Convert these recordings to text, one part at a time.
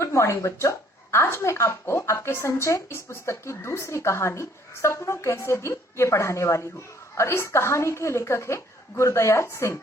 Good morning बच्चों। आज मैं आपको आपके संचयन इस पुस्तक की दूसरी कहानी सपनों कैसे दिन ये पढ़ाने वाली हूँ और इस कहानी के लेखक है गुरदयाल सिंह।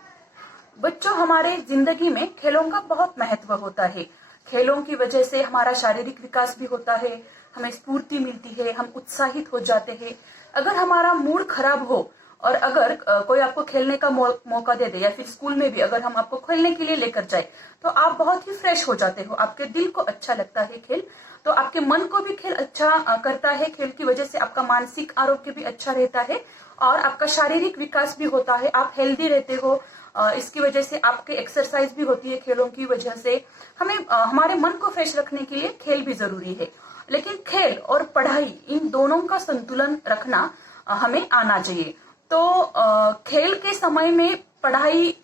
बच्चों, हमारे जिंदगी में खेलों का बहुत महत्व होता है। खेलों की वजह से हमारा शारीरिक विकास भी होता है, हमें स्फूर्ति मिलती है, हम उत्साहित हो जाते हैं। अगर हमारा मूड खराब हो और अगर कोई आपको खेलने का मौका दे दे या फिर स्कूल में भी अगर हम आपको खेलने के लिए लेकर जाए तो आप बहुत ही फ्रेश हो जाते हो, आपके दिल को अच्छा लगता है खेल, तो आपके मन को भी खेल अच्छा करता है। खेल की वजह से आपका मानसिक आरोग्य भी अच्छा रहता है और आपका शारीरिक विकास भी होता है, आप हेल्दी रहते हो। इसकी वजह से आपके एक्सरसाइज भी होती है। खेलों की वजह से हमें हमारे मन को फ्रेश रखने के लिए खेल भी जरूरी है, लेकिन खेल और पढ़ाई इन दोनों का संतुलन रखना हमें आना चाहिए। तो खेल के समय में पढ़ाई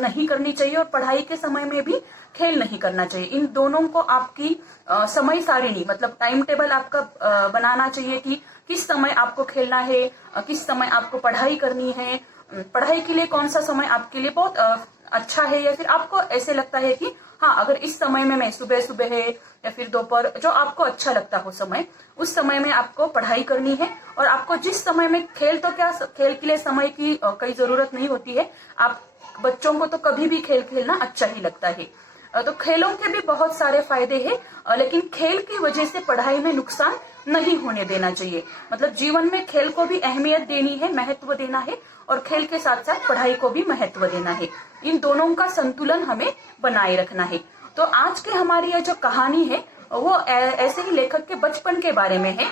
नहीं करनी चाहिए और पढ़ाई के समय में भी खेल नहीं करना चाहिए। इन दोनों को आपकी समय सारिणी मतलब टाइम टेबल आपका बनाना चाहिए कि किस समय आपको खेलना है, किस समय आपको पढ़ाई करनी है। पढ़ाई के लिए कौन सा समय आपके लिए बहुत अच्छा है या फिर आपको ऐसे लगता है कि हाँ, अगर इस समय में मैं सुबह सुबह है या फिर दोपहर, जो आपको अच्छा लगता हो समय, उस समय में आपको पढ़ाई करनी है। और आपको जिस समय में खेल, तो क्या खेल के लिए समय की कोई जरूरत नहीं होती है। आप बच्चों को तो कभी भी खेल खेलना अच्छा ही लगता है। तो खेलों के भी बहुत सारे फायदे हैं, लेकिन खेल की वजह से पढ़ाई में नुकसान नहीं होने देना चाहिए। मतलब जीवन में खेल को भी अहमियत देनी है, महत्व देना है और खेल के साथ साथ पढ़ाई को भी महत्व देना है। इन दोनों का संतुलन हमें बनाए रखना है। तो आज की हमारी यह जो कहानी है वो ऐसे ही लेखक के बचपन के बारे में है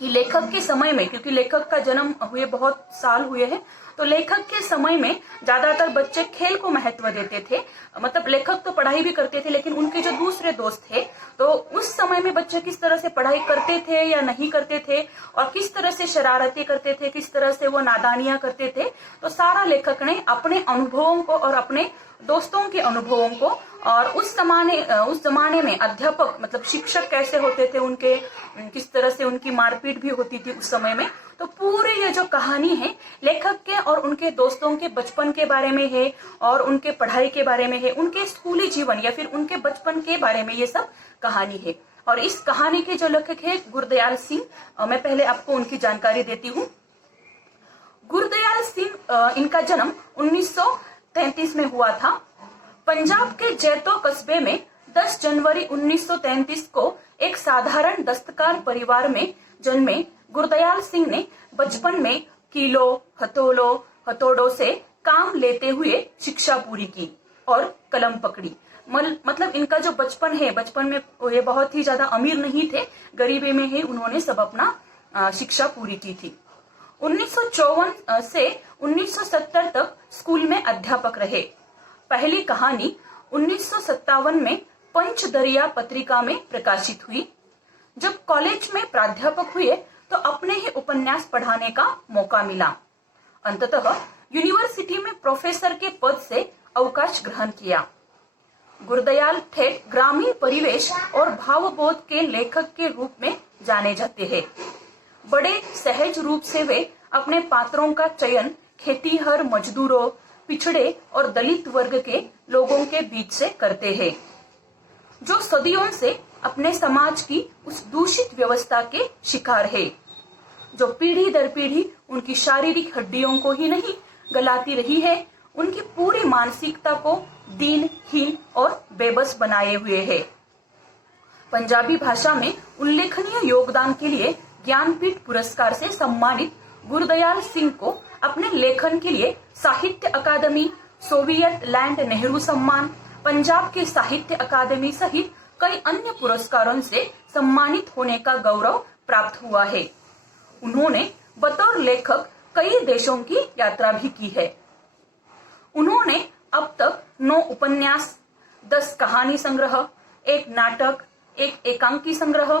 कि लेखक के समय में, क्योंकि लेखक का जन्म हुए बहुत साल हुए हैं, तो लेखक के समय में ज्यादातर बच्चे खेल को महत्व देते थे। मतलब लेखक तो पढ़ाई भी करते थे, लेकिन उनके जो दूसरे दोस्त थे, तो उस समय में बच्चे किस तरह से पढ़ाई करते थे या नहीं करते थे और किस तरह से शरारतें करते थे, किस तरह से वो नादानियां करते थे, तो सारा लेखक ने अपने अनुभवों को और अपने दोस्तों के अनुभवों को और उस जमाने में अध्यापक मतलब शिक्षक कैसे होते थे, उनके किस तरह से उनकी मारपीट भी होती थी उस समय में, तो पूरी ये जो कहानी है लेखक के और उनके दोस्तों के बचपन के बारे में है और उनके पढ़ाई के बारे में है, उनके स्कूली जीवन या फिर उनके बचपन के बारे में ये सब कहानी है। और इस कहानी के जो लेखक है गुरदयाल सिंह, मैं पहले आपको उनकी जानकारी देती हूँ। गुरदयाल सिंह, इनका जन्म 1933 में हुआ था। पंजाब के जैतो कस्बे में 10 जनवरी 1933 को एक साधारण दस्तकार परिवार में जन्मे गुरदयाल सिंह ने बचपन में कीलों, हथौड़ों से काम लेते हुए शिक्षा पूरी की और कलम पकड़ी। मतलब इनका जो बचपन है, बचपन में ये बहुत ही ज्यादा अमीर नहीं थे, गरीबी में ही उन्होंने सब अपना शिक्षा पूरी की थी। 1954 से 1970 तक स्कूल में अध्यापक रहे। पहली कहानी 1957 में पंचदरिया पत्रिका में प्रकाशित हुई। जब कॉलेज में प्राध्यापक हुए तो अपने ही उपन्यास पढ़ाने का मौका मिला। अंततः यूनिवर्सिटी में प्रोफेसर के पद से अवकाश ग्रहण किया। गुरदयाल ठेठ ग्रामीण परिवेश और भावबोध के लेखक के रूप में जाने जाते हैं। बड़े सहज रूप से वे अपने पात्रों का चयन खेतीहर, मजदूरों, पिछड़े और दलित वर्ग के लोगों के बीच से करते हैं, जो सदियों से अपने समाज की उस दूषित व्यवस्था के शिकार है, जो पीढ़ी दर पीढ़ी उनकी शारीरिक हड्डियों को ही नहीं गलाती रही है, उनकी पूरी मानसिकता को दीनहीन और बेबस बनाए हुए है। पंजाबी भाषा में उल्लेखनीय योगदान के लिए ज्ञानपीठ पुरस्कार से सम्मानित गुरदयाल सिंह को अपने लेखन के लिए साहित्य अकादमी, सोवियत लैंड नेहरू सम्मान, पंजाब के साहित्य अकादमी सहित कई अन्य पुरस्कारों से सम्मानित होने का गौरव प्राप्त हुआ है। उन्होंने बतौर लेखक कई देशों की यात्रा भी की है। उन्होंने अब तक 9 उपन्यास, 10 कहानी संग्रह, 1 नाटक, 1 एकांकी संग्रह,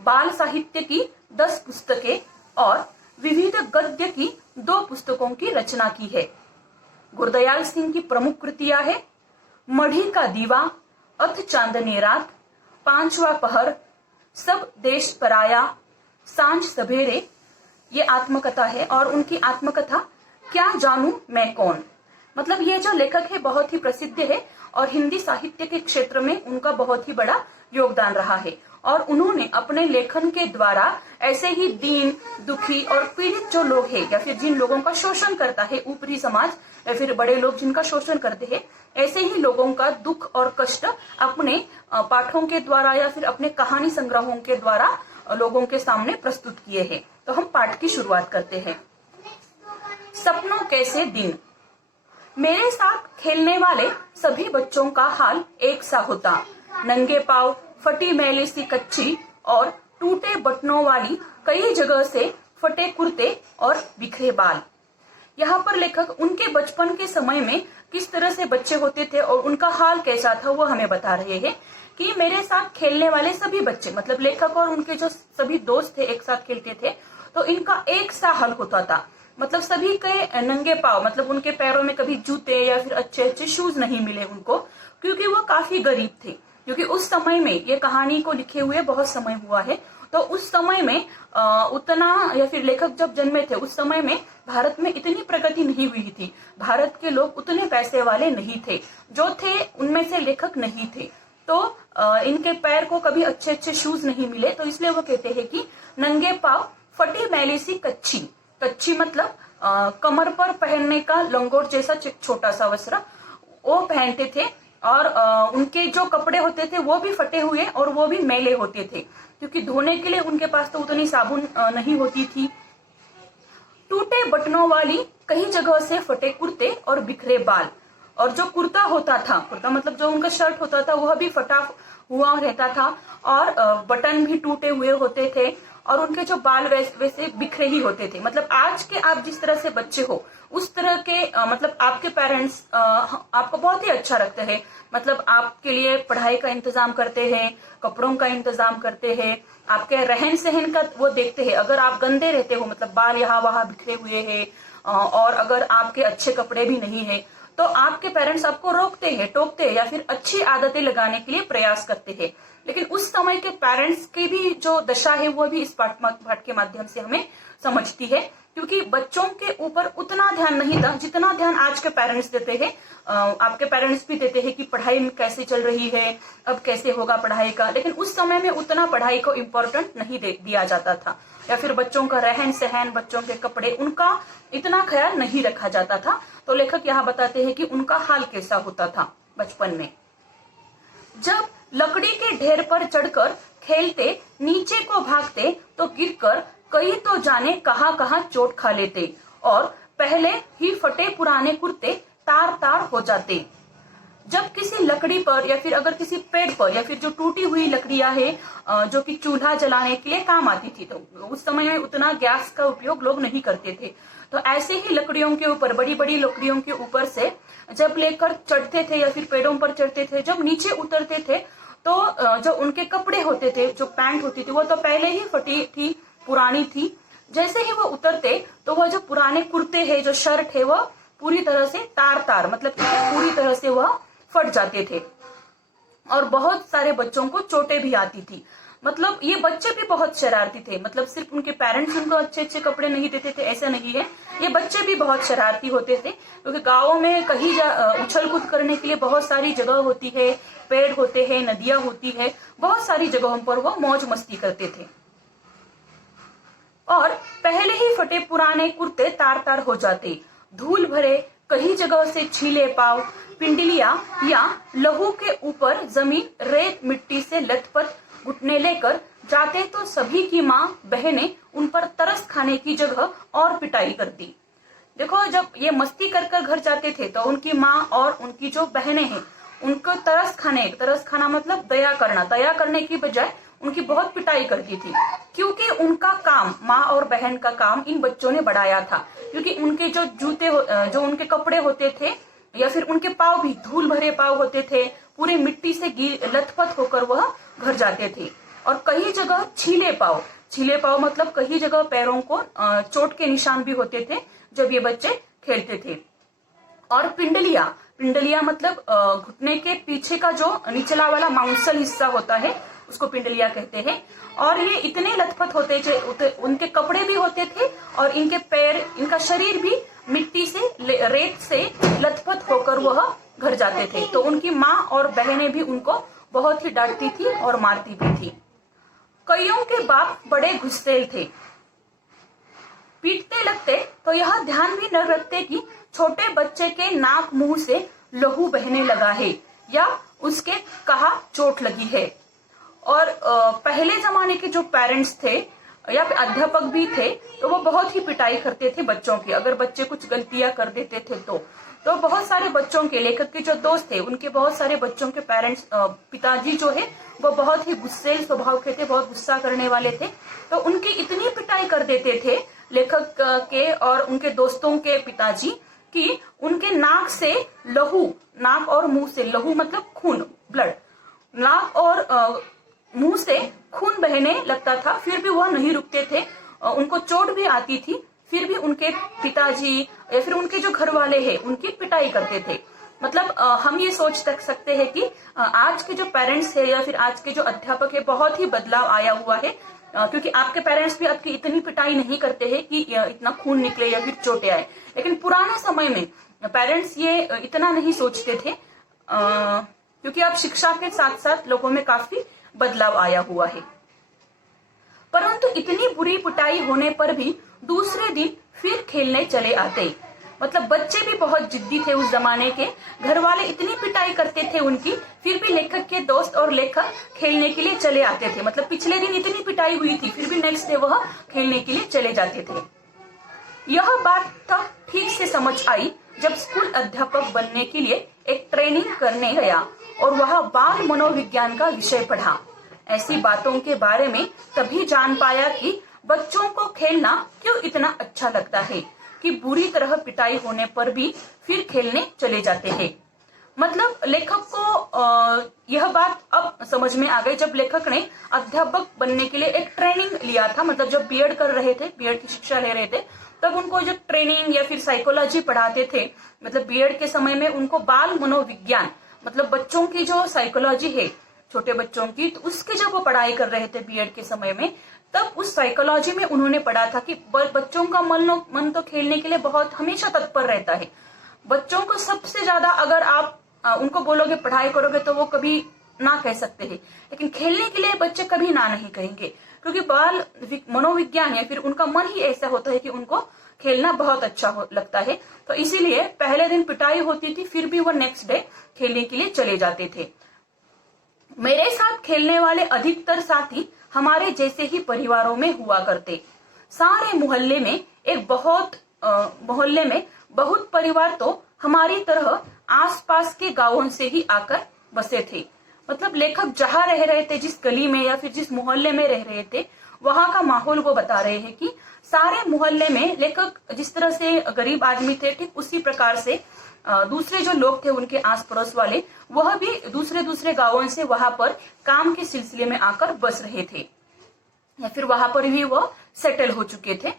बाल साहित्य की 10 पुस्तकें और विविध गद्य की 2 पुस्तकों की रचना की है। गुरदयाल सिंह की प्रमुख कृतियां है मढ़ी का दीवा, अथ चांदनी रात, 5वां पहर, सब देश पराया, सांझ सवेरे, ये आत्मकथा है। और उनकी आत्मकथा क्या जानूं मैं कौन। मतलब ये जो लेखक है बहुत ही प्रसिद्ध है और हिंदी साहित्य के क्षेत्र में उनका बहुत ही बड़ा योगदान रहा है और उन्होंने अपने लेखन के द्वारा ऐसे ही दीन, दुखी और पीड़ित जो लोग हैं या फिर जिन लोगों का शोषण करता है ऊपरी समाज या फिर बड़े लोग जिनका शोषण करते हैं, ऐसे ही लोगों का दुख और कष्ट अपने पाठों के द्वारा या फिर अपने कहानी संग्रहों के द्वारा लोगों के सामने प्रस्तुत किए हैं। तो हम पाठ की शुरुआत करते हैं। सपनों कैसे दिन। मेरे साथ खेलने वाले सभी बच्चों का हाल एक सा होता। नंगे पांव, फटी मैली सी कच्ची और टूटे बटनों वाली कई जगह से फटे कुर्ते और बिखरे बाल। यहाँ पर लेखक उनके बचपन के समय में किस तरह से बच्चे होते थे और उनका हाल कैसा था वो हमें बता रहे हैं कि मेरे साथ खेलने वाले सभी बच्चे, मतलब लेखक और उनके जो सभी दोस्त थे एक साथ खेलते थे, तो इनका एक सा हाल होता था। मतलब सभी के नंगे पांव, मतलब उनके पैरों में कभी जूते या फिर अच्छे अच्छे शूज नहीं मिले उनको, क्योंकि वो काफी गरीब थे। क्योंकि उस समय में, ये कहानी को लिखे हुए बहुत समय हुआ है, तो उस समय में उतना, या फिर लेखक जब जन्मे थे उस समय में भारत में इतनी प्रगति नहीं हुई थी। भारत के लोग उतने पैसे वाले नहीं थे, जो थे उनमें से लेखक नहीं थे। तो इनके पैर को कभी अच्छे अच्छे शूज नहीं मिले, तो इसलिए वो कहते हैं कि नंगे पांव, फटी मैली सी कच्ची। कच्ची मतलब कमर पर पहनने का लंगोट जैसा छोटा सा वस्त्र वो पहनते थे और उनके जो कपड़े होते थे वो भी फटे हुए और वो भी मैले होते थे, क्योंकि धोने के लिए उनके पास तो उतनी साबुन नहीं होती थी। टूटे बटनों वाली कई जगह से फटे कुर्ते और बिखरे बाल। और जो कुर्ता होता था, कुर्ता मतलब जो उनका शर्ट होता था, वह भी फटा हुआ रहता था और बटन भी टूटे हुए होते थे और उनके जो बाल वैसे बिखरे ही होते थे। मतलब आज के आप जिस तरह से बच्चे हो उस तरह के मतलब आपके पेरेंट्स आपको बहुत ही अच्छा रखते हैं। मतलब आपके लिए पढ़ाई का इंतजाम करते हैं, कपड़ों का इंतजाम करते हैं, आपके रहन सहन का वो देखते हैं। अगर आप गंदे रहते हो, मतलब बाल यहाँ वहां बिखरे हुए हैं और अगर आपके अच्छे कपड़े भी नहीं है, तो आपके पेरेंट्स आपको रोकते हैं, टोकते हैं या फिर अच्छी आदतें लगाने के लिए प्रयास करते हैं। लेकिन उस समय के पेरेंट्स की भी जो दशा है वो भी इस पाठ के माध्यम से हमें समझती है, क्योंकि बच्चों के ऊपर उतना ध्यान नहीं था जितना ध्यान आज के पेरेंट्स देते हैं। आपके पेरेंट्स भी देते हैं कि पढ़ाई कैसे चल रही है, अब कैसे होगा पढ़ाई का, लेकिन उस समय में उतना पढ़ाई को इम्पोर्टेंट नहीं दिया जाता था, या फिर बच्चों का रहन सहन, बच्चों के कपड़े, उनका इतना ख्याल नहीं रखा जाता था। तो लेखक यहाँ बताते हैं कि उनका हाल कैसा होता था बचपन में। जब लकड़ी के ढेर पर चढ़कर खेलते, नीचे को भागते तो गिरकर कई तो जाने कहां कहां चोट खा लेते और पहले ही फटे पुराने कुर्ते तार तार हो जाते। जब किसी लकड़ी पर या फिर अगर किसी पेड़ पर या फिर जो टूटी हुई लकड़ियां है जो कि चूल्हा जलाने के लिए काम आती थी, तो उस समय में उतना गैस का उपयोग लोग नहीं करते थे, तो ऐसे ही लकड़ियों के ऊपर, बड़ी बड़ी लकड़ियों के ऊपर से जब लेकर चढ़ते थे या फिर पेड़ों पर चढ़ते थे, जब नीचे उतरते थे तो जो उनके कपड़े होते थे, जो पैंट होती थी, वो तो पहले ही फटी थी, पुरानी थी। जैसे ही वो उतरते तो वह जो पुराने कुर्ते है, जो शर्ट है, वह पूरी तरह से तार तार, मतलब पूरी तरह से वह फट जाते थे और बहुत सारे बच्चों को चोटें भी आती थी। मतलब ये बच्चे भी बहुत शरारती थे, मतलब सिर्फ उनके पेरेंट्स उनको अच्छे अच्छे कपड़े नहीं देते थे ऐसा नहीं है, ये बच्चे भी बहुत शरारती होते थे, क्योंकि गाँवों में कहीं उछल कूद करने के लिए बहुत सारी जगह होती है, पेड़ होते हैं, नदियां होती है, बहुत सारी जगहों पर वो मौज मस्ती करते थे। और पहले ही फटे पुराने कुर्ते तार तार हो जाते, धूल भरे कई जगह से छीले पाव, पिंडलियां या लहू के ऊपर जमीन रेत मिट्टी से लथपथ घुटने लेकर जाते तो सभी की माँ बहनें उन पर तरस खाने की जगह और पिटाई करती। देखो, जब ये मस्ती कर कर घर जाते थे तो उनकी माँ और उनकी जो बहनें हैं उनको तरस खाना मतलब दया करने की बजाय उनकी बहुत पिटाई करती थी, क्योंकि उनका काम, माँ और बहन का काम इन बच्चों ने बढ़ाया था। क्योंकि उनके जो जो उनके कपड़े होते थे या फिर उनके पाँव भी धूल भरे पाँव होते थे, पूरे मिट्टी से लथपथ होकर वह घर जाते थे। और कई जगह छीले पाँव मतलब कई जगह पैरों को चोट के निशान भी होते थे जब ये बच्चे खेलते थे। और पिंडलिया मतलब घुटने के पीछे का जो निचला वाला मांसल हिस्सा होता है उसको पिंडलिया कहते हैं। और ये इतने लथपथ होते थे, उनके कपड़े भी होते थे और इनके पैर, इनका शरीर भी मिट्टी से, रेत से लथपथ होकर वह घर जाते थे। तो उनकी माँ और बहनें भी उनको बहुत ही डांटती थी और मारती भी थी। कईयों के बाप बड़े गुस्सैल थे। पीटने लगते तो यह ध्यान भी न रखते कि छोटे बच्चे के नाक मुंह से लहू बहने लगा है या उसके कहा चोट लगी है। और पहले जमाने के जो पेरेंट्स थे या फिर अध्यापक भी थे तो वो बहुत ही पिटाई करते थे बच्चों की, अगर बच्चे कुछ गलतियां कर देते थे तो बहुत सारे बच्चों के, लेखक के जो दोस्त थे उनके बहुत सारे बच्चों के पेरेंट्स, पिताजी जो है वो बहुत ही गुस्सेल स्वभाव के थे, बहुत गुस्सा करने वाले थे। तो उनकी इतनी पिटाई कर देते थे लेखक के और उनके दोस्तों के पिताजी कि उनके नाक से लहू, नाक और मुंह से लहू मतलब खून, ब्लड, नाक और मुंह से खून बहने लगता था, फिर भी वह नहीं रुकते थे। उनको चोट भी आती थी, फिर भी उनके पिताजी या फिर उनके जो घर वाले हैं उनकी पिटाई करते थे। मतलब हम ये सोच सकते हैं कि आज के जो पेरेंट्स है या फिर आज के जो अध्यापक है बहुत ही बदलाव आया हुआ है, क्योंकि आपके पेरेंट्स भी आपकी इतनी पिटाई नहीं करते हैं कि इतना खून निकले या फिर चोटें आए। लेकिन पुराने समय में पेरेंट्स ये इतना नहीं सोचते थे, क्योंकि अब शिक्षा के साथ साथ लोगों में काफी बदलाव आया हुआ है। परंतु इतनी बुरी पिटाई होने पर भी दूसरे दिन फिर खेलने चले आते। मतलब बच्चे भी बहुत जिद्दी थे उस जमाने के, घर वाले इतनी पिटाई करते थे उनकी, फिर भी लेखक के दोस्त और लेखक खेलने के लिए चले आते थे। मतलब पिछले दिन इतनी पिटाई हुई थी फिर भी नेक्स्ट डे वह खेलने के लिए चले जाते थे। यह बात तब ठीक से समझ आई जब स्कूल अध्यापक बनने के लिए एक ट्रेनिंग करने गया और वह बाल मनोविज्ञान का विषय पढ़ा। ऐसी बातों के बारे में तभी जान पाया कि बच्चों को खेलना क्यों इतना अच्छा लगता है कि बुरी तरह पिटाई होने पर भी फिर खेलने चले जाते हैं। मतलब लेखक को यह बात अब समझ में आ गई जब लेखक ने अध्यापक बनने के लिए एक ट्रेनिंग लिया था। मतलब जब बीएड कर रहे थे, बीएड की शिक्षा ले रहे थे, तब उनको जब ट्रेनिंग या फिर साइकोलॉजी पढ़ाते थे, मतलब बीएड के समय में उनको बाल मनोविज्ञान, मतलब बच्चों की जो साइकोलॉजी है छोटे बच्चों की, तो उसकी जब वो पढ़ाई कर रहे थे बीएड के समय में, तब उस साइकोलॉजी में उन्होंने पढ़ा था कि बच्चों का मन तो खेलने के लिए बहुत हमेशा तत्पर रहता है। बच्चों को सबसे ज्यादा अगर आप उनको बोलोगे पढ़ाई करोगे तो वो कभी ना कह सकते हैं, लेकिन खेलने के लिए बच्चे कभी ना नहीं कहेंगे, क्योंकि बाल मनोविज्ञान या फिर उनका मन ही ऐसा होता है कि उनको खेलना बहुत अच्छा लगता है। तो इसीलिए पहले दिन पिटाई होती थी फिर भी वो नेक्स्ट डे खेलने के लिए चले जाते थे। मेरे साथ खेलने वाले अधिकतर साथी हमारे जैसे ही परिवारों में हुआ करते। सारे मोहल्ले में बहुत परिवार तो हमारी तरह आसपास के गांवों से ही आकर बसे थे। मतलब लेखक जहां रह रहे थे, जिस गली में या फिर जिस मोहल्ले में रह रहे थे, वहां का माहौल वो बता रहे हैं कि सारे मोहल्ले में लेखक जिस तरह से गरीब आदमी थे, ठीक उसी प्रकार से दूसरे जो लोग थे उनके आस पड़ोस वाले, वह भी दूसरे गांवों से वहां पर काम के सिलसिले में आकर बस रहे थे या फिर वहां पर भी वह सेटल हो चुके थे।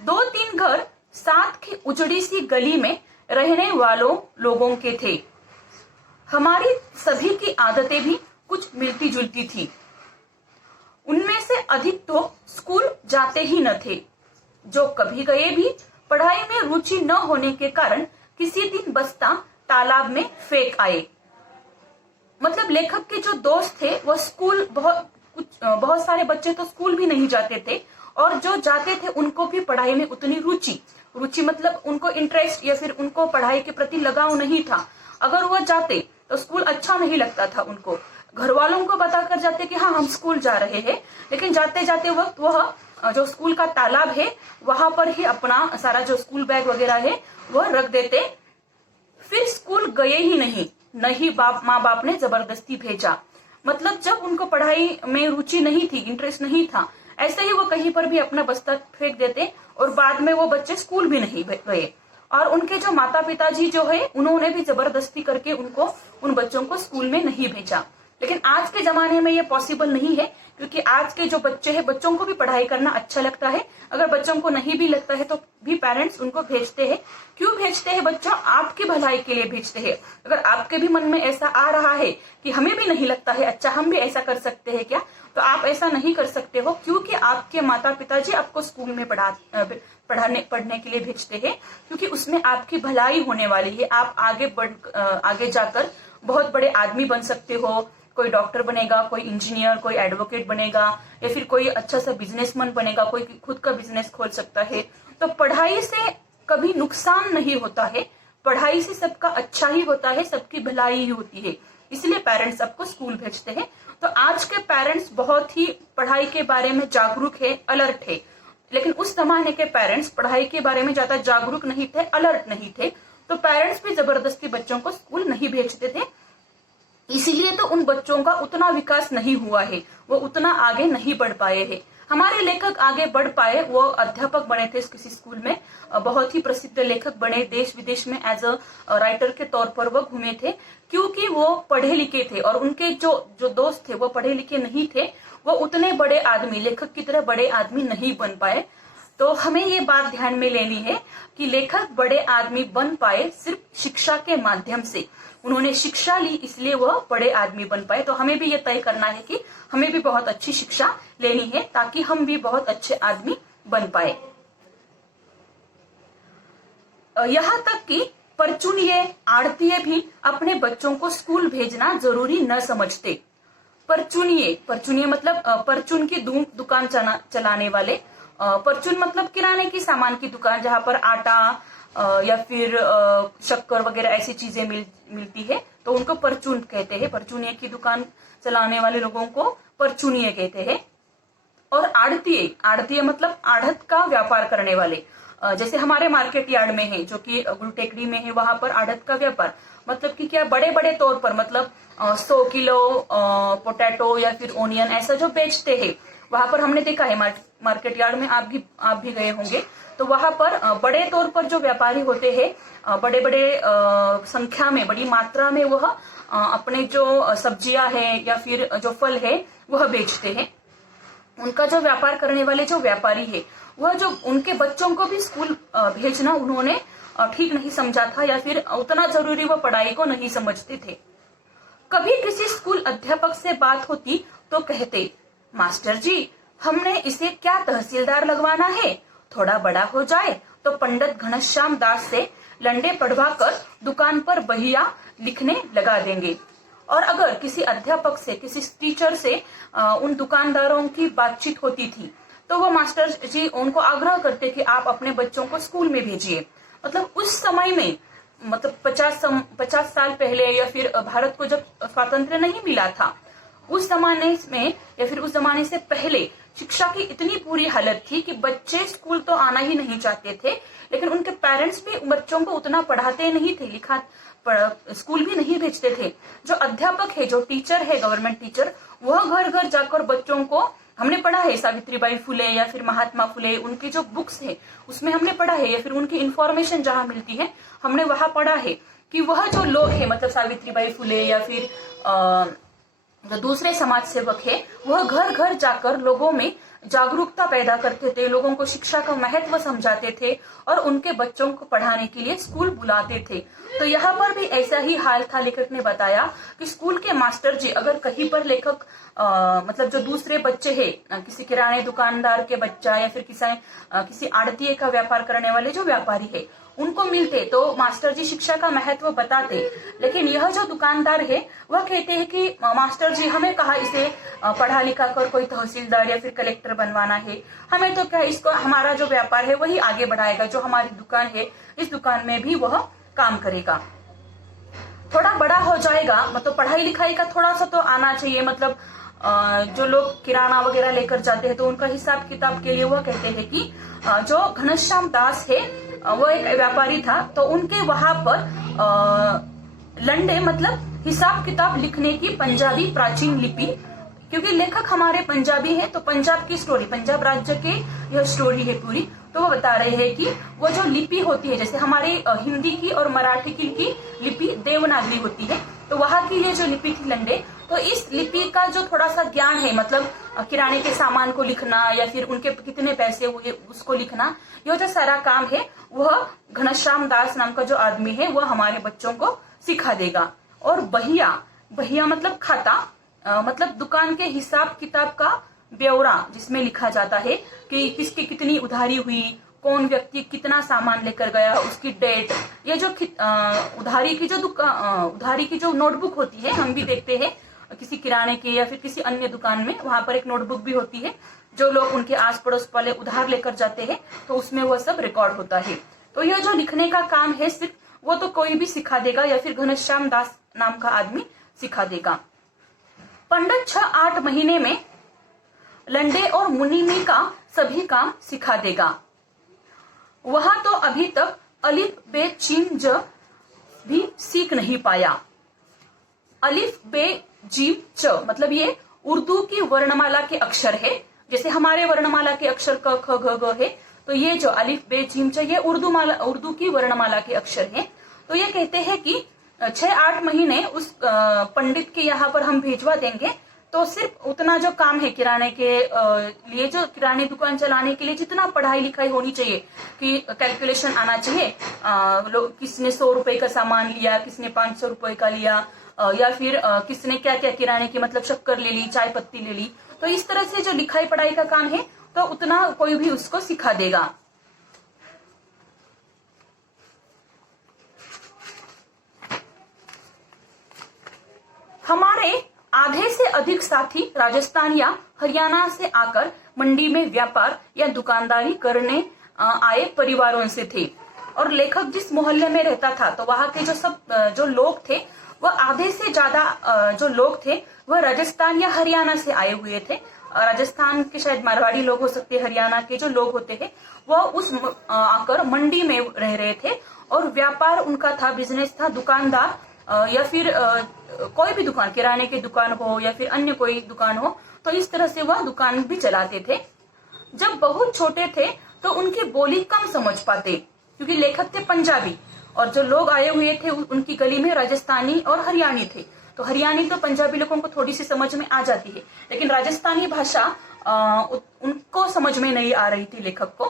2-3 घर साथ की उजड़ी सी गली में रहने वालों लोगों के थे। हमारी सभी की आदतें भी कुछ मिलती जुलती थी। उनमें से अधिक तो स्कूल जाते ही न थे, जो कभी गए भी पढ़ाई में रुचि न होने के कारण किसी दिन बस्ता तालाब में फेंक आए। मतलब लेखक के जो दोस्त थे वो स्कूल, बहुत सारे बच्चे तो स्कूल भी नहीं जाते थे, और जो जाते थे उनको भी पढ़ाई में उतनी रुचि मतलब उनको इंटरेस्ट या फिर उनको पढ़ाई के प्रति लगाव नहीं था। अगर वो जाते तो स्कूल अच्छा नहीं लगता था उनको, घर वालों को बताकर जाते कि हाँ हम स्कूल जा रहे हैं, लेकिन जाते जाते वक्त वह जो स्कूल का तालाब है वहां पर ही अपना सारा जो स्कूल बैग वगैरह है वह रख देते। फिर स्कूल गए ही नहीं माँ बाप ने जबरदस्ती भेजा। मतलब जब उनको पढ़ाई में रुचि नहीं थी, इंटरेस्ट नहीं था, ऐसे ही वो कहीं पर भी अपना बस्ता फेंक देते और बाद में वो बच्चे स्कूल भी नहीं गए। और उनके जो माता पिताजी जो है उन्होंने भी जबरदस्ती करके उन बच्चों को स्कूल में नहीं भेजा। लेकिन आज के जमाने में ये पॉसिबल नहीं है, क्योंकि आज के जो बच्चे हैं बच्चों को भी पढ़ाई करना अच्छा लगता है। अगर बच्चों को नहीं भी लगता है तो भी पेरेंट्स उनको भेजते हैं। क्यों भेजते हैं? बच्चों आपकी भलाई के लिए भेजते हैं। अगर आपके भी मन में ऐसा आ रहा है कि हमें भी नहीं लगता है, अच्छा हम भी ऐसा कर सकते हैं क्या, तो आप ऐसा नहीं कर सकते हो, क्योंकि आपके माता पिताजी आपको स्कूल में पढ़ने के लिए भेजते हैं, क्योंकि उसमें आपकी भलाई होने वाली है। आप आगे जाकर बहुत बड़े आदमी बन सकते हो, कोई डॉक्टर बनेगा, कोई इंजीनियर, कोई एडवोकेट बनेगा, या फिर कोई अच्छा सा बिजनेसमैन बनेगा, कोई खुद का बिजनेस खोल सकता है। तो पढ़ाई से कभी नुकसान नहीं होता है, पढ़ाई से सबका अच्छा ही होता है, सबकी भलाई ही होती है। इसलिए पेरेंट्स सबको स्कूल भेजते हैं। तो आज के पेरेंट्स बहुत ही पढ़ाई के बारे में जागरूक है, अलर्ट है। लेकिन उस जमाने के पेरेंट्स पढ़ाई के बारे में ज्यादा जागरूक नहीं थे, अलर्ट नहीं थे, तो पेरेंट्स भी जबरदस्ती बच्चों को स्कूल नहीं भेजते थे। इसीलिए तो उन बच्चों का उतना विकास नहीं हुआ है, वो उतना आगे नहीं बढ़ पाए हैं। हमारे लेखक आगे बढ़ पाए, वो अध्यापक बने थे किसी स्कूल में, बहुत ही प्रसिद्ध लेखक बने, देश विदेश में एज अ राइटर के तौर पर वो घूमे थे, क्योंकि वो पढ़े लिखे थे। और उनके जो दोस्त थे वो पढ़े लिखे नहीं थे, वो उतने बड़े आदमी, लेखक की तरह बड़े आदमी नहीं बन पाए। तो हमें ये बात ध्यान में लेनी है कि लेखक बड़े आदमी बन पाए सिर्फ शिक्षा के माध्यम से। उन्होंने शिक्षा ली, इसलिए वह बड़े आदमी बन पाए। तो हमें भी ये तय करना है कि हमें भी बहुत अच्छी शिक्षा लेनी है, ताकि हम भी बहुत अच्छे आदमी बन पाए। यहाँ तक कि परचूनिये, आड़तीये भी अपने बच्चों को स्कूल भेजना जरूरी न समझते। परचूनिये मतलब परचून की दुकान चलाने वाले। परचून मतलब किराने की सामान की दुकान, जहां पर आटा या फिर शक्कर वगैरह ऐसी चीजें मिलती है, तो उनको परचून कहते हैं। परचूनिये की दुकान चलाने वाले लोगों को परचूनिये कहते हैं। और आड़तीये मतलब आढ़त का व्यापार करने वाले, जैसे हमारे मार्केट यार्ड में है, जो कि गुलटेकड़ी में है, वहां पर आढ़त का व्यापार मतलब कि क्या, बड़े बड़े तौर पर, मतलब 100 किलो पोटैटो या फिर ओनियन ऐसा जो बेचते हैं, वहां पर हमने देखा है मार्केट यार्ड में, आप भी गए होंगे। तो वहां पर बड़े तौर पर जो व्यापारी होते हैं, बड़े बड़े संख्या में, बड़ी मात्रा में वह अपने जो सब्जियां है या फिर जो फल है वह बेचते हैं। उनका जो व्यापार करने वाले जो व्यापारी है, वह जो उनके बच्चों को भी स्कूल भेजना उन्होंने ठीक नहीं समझा था, या फिर उतना जरूरी वह पढ़ाई को नहीं समझते थे। कभी किसी स्कूल अध्यापक से बात होती तो कहते, मास्टर जी, हमने इसे क्या तहसीलदार लगवाना है, थोड़ा बड़ा हो जाए तो पंडित घनश्याम दास से लंडे पढ़वा कर दुकान पर बहिया लिखने लगा देंगे। और अगर किसी अध्यापक से, किसी टीचर से उन दुकानदारों की बातचीत होती थी, तो वो मास्टर जी उनको आग्रह करते कि आप अपने बच्चों को स्कूल में भेजिए। मतलब उस समय में, मतलब 50 साल पहले, या फिर भारत को जब स्वातंत्र्य नहीं मिला था, उस जमाने में या फिर उस जमाने से पहले शिक्षा की इतनी बुरी हालत थी कि बच्चे स्कूल तो आना ही नहीं चाहते थे, लेकिन उनके पेरेंट्स भी बच्चों को उतना पढ़ाते नहीं थे, स्कूल भी नहीं भेजते थे। जो अध्यापक है, जो टीचर है, गवर्नमेंट टीचर, वह घर घर जाकर बच्चों को, हमने पढ़ा है सावित्रीबाई फुले या फिर महात्मा फुले, उनकी जो बुक्स है उसमें हमने पढ़ा है, या फिर उनकी इंफॉर्मेशन जहां मिलती है हमने वहां पढ़ा है कि वह जो लोग है, मतलब सावित्रीबाई फुले या फिर जो दूसरे समाज सेवक है, वह घर घर जाकर लोगों में जागरूकता पैदा करते थे, लोगों को शिक्षा का महत्व समझाते थे और उनके बच्चों को पढ़ाने के लिए स्कूल बुलाते थे। तो यहाँ पर भी ऐसा ही हाल था। लेखक ने बताया कि स्कूल के मास्टर जी अगर कहीं पर लेखक मतलब जो दूसरे बच्चे हैं, किसी किराने दुकानदार के बच्चा या फिर किसी आड़तीये का व्यापार करने वाले जो व्यापारी है, उनको मिलते तो मास्टर जी शिक्षा का महत्व बताते। लेकिन यह जो दुकानदार है वह कहते हैं कि मास्टर जी, हमें कहा इसे पढ़ा लिखा कर कोई तहसीलदार या फिर कलेक्टर बनवाना है, हमें तो क्या, इसको हमारा जो व्यापार है वही आगे बढ़ाएगा, जो हमारी दुकान है इस दुकान में भी वह काम करेगा। थोड़ा बड़ा हो जाएगा, मतलब पढ़ाई लिखाई का थोड़ा सा तो आना चाहिए, मतलब जो लोग किराना वगैरह लेकर जाते हैं तो उनका हिसाब किताब के लिए वह कहते हैं कि जो घनश्याम दास है वो एक व्यापारी था, तो उनके वहां पर लंडे मतलब हिसाब किताब लिखने की पंजाबी प्राचीन लिपि, क्योंकि लेखक हमारे पंजाबी है तो पंजाब की स्टोरी, पंजाब राज्य के यह स्टोरी है पूरी। तो वो बता रहे हैं कि वो जो लिपि होती है, जैसे हमारे हिंदी की और मराठी की लिपि देवनागरी होती है, तो वहां की ये जो लिपि थी लंडे, तो इस लिपि का जो थोड़ा सा ज्ञान है, मतलब किराने के सामान को लिखना या फिर उनके कितने पैसे हुए उसको लिखना, यह जो सारा काम है वह घनश्याम दास नाम का जो आदमी है वह हमारे बच्चों को सिखा देगा। और बहिया मतलब खाता, मतलब दुकान के हिसाब किताब का ब्यौरा, जिसमें लिखा जाता है कि किसकी कितनी उधारी हुई कौन व्यक्ति कितना सामान लेकर गया, उसकी डेट, ये जो उधारी की जो नोटबुक होती है, हम भी देखते हैं किसी किराने की या फिर किसी अन्य दुकान में, वहां पर एक नोटबुक भी होती है, जो लोग उनके आस पड़ोस वाले उधार लेकर जाते हैं तो उसमें वह सब रिकॉर्ड होता है। तो यह जो लिखने का काम है सिर्फ वो तो कोई भी सिखा देगा या फिर घनश्याम दास नाम का आदमी सिखा देगा। पंडित 6-8 महीने में लंडे और मुनिमी का सभी काम सिखा देगा। वह तो अभी तक अलिफ बे चीम ज भी सीख नहीं पाया। अलिफ बे जीम च मतलब ये उर्दू की वर्णमाला के अक्षर है, जैसे हमारे वर्णमाला के अक्षर क ख ग घ है, तो ये जो अलिफ बे जीम च ये उर्दू की वर्णमाला के अक्षर है। तो ये कहते हैं कि 6-8 महीने उस पंडित के यहाँ पर हम भेजवा देंगे, तो सिर्फ उतना जो काम है किराने के लिए, जो किराने दुकान चलाने के लिए जितना पढ़ाई लिखाई होनी चाहिए कि कैलकुलेशन आना चाहिए, किसने 100 रुपए का सामान लिया, किसने 500 रुपए का लिया, या फिर किसने क्या क्या किराने की मतलब शक्कर ले ली, चाय पत्ती ले ली, तो इस तरह से जो लिखाई पढ़ाई का काम है तो उतना कोई भी उसको सिखा देगा। हमारे आधे से अधिक साथी राजस्थान या हरियाणा से आकर मंडी में व्यापार या दुकानदारी करने आए परिवारों से थे, और लेखक जिस मोहल्ले में रहता था तो वहां के जो लोग थे वह आधे से ज्यादा जो लोग थे वह राजस्थान या हरियाणा से आए हुए थे। राजस्थान के शायद मारवाड़ी लोग हो सकते हैं, हरियाणा के जो लोग होते हैं वह उस आकर मंडी में रह रहे थे, और व्यापार उनका था, बिजनेस था, दुकानदार या फिर कोई भी दुकान, किराने की दुकान हो या फिर अन्य कोई दुकान हो, तो इस तरह से वह दुकान भी चलाते थे। जब बहुत छोटे थे तो उनकी बोली कम समझ पाते, क्योंकि लेखक थे पंजाबी और जो लोग आए हुए थे उनकी गली में राजस्थानी और हरियाणी थे। तो हरियाणी तो पंजाबी लोगों को थोड़ी सी समझ में आ जाती है, लेकिन राजस्थानी भाषा उनको समझ में नहीं आ रही थी लेखक को।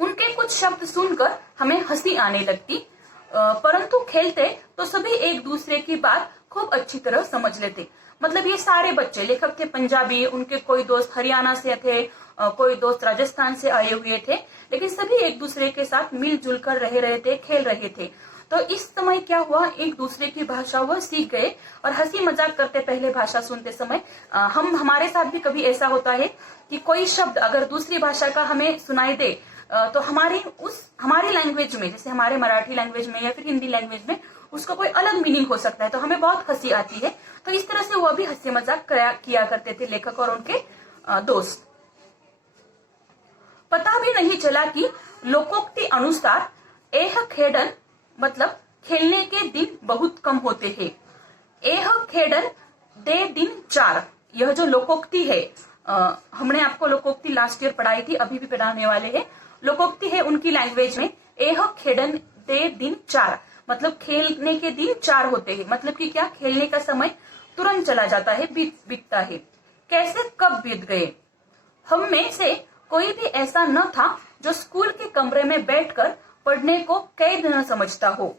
उनके कुछ शब्द सुनकर हमें हंसी आने लगती, परंतु खेलते तो सभी एक दूसरे की बात खूब अच्छी तरह समझ लेते। मतलब ये सारे बच्चे, लेखक थे पंजाबी, उनके कोई दोस्त हरियाणा से थे, कोई दोस्त राजस्थान से आए हुए थे, लेकिन सभी एक दूसरे के साथ मिलजुल कर रह रहे थे, खेल रहे थे। तो इस समय क्या हुआ, एक दूसरे की भाषा वह सीख गए और हंसी मजाक करते पहले भाषा सुनते समय। हमारे साथ भी कभी ऐसा होता है कि कोई शब्द अगर दूसरी भाषा का हमें सुनाई दे तो हमारी लैंग्वेज में, जैसे हमारे मराठी लैंग्वेज में या फिर हिंदी लैंग्वेज में उसका कोई अलग मीनिंग हो सकता है, तो हमें बहुत हंसी आती है। तो इस तरह से वह भी हंसी मजाक किया करते थे लेखक और उनके दोस्त। पता भी नहीं चला कि लोकोक्ति अनुसार एह खेडन मतलब खेलने के दिन बहुत कम होते हैं। एह खेडन दे दिन 4, यह जो लोकोक्ति है, हमने आपको लोकोक्ति लास्ट ईयर पढ़ाई थी, अभी भी पढ़ाने वाले हैं। लोकोक्ति है उनकी लैंग्वेज में, एह खेडन दे दिन 4 मतलब खेलने के दिन 4 होते हैं। मतलब कि क्या, खेलने का समय तुरंत चला जाता है, बीतता है। कैसे कब बीत गए। हम में से कोई भी ऐसा न था जो स्कूल के कमरे में बैठकर पढ़ने को कैद न समझता हो।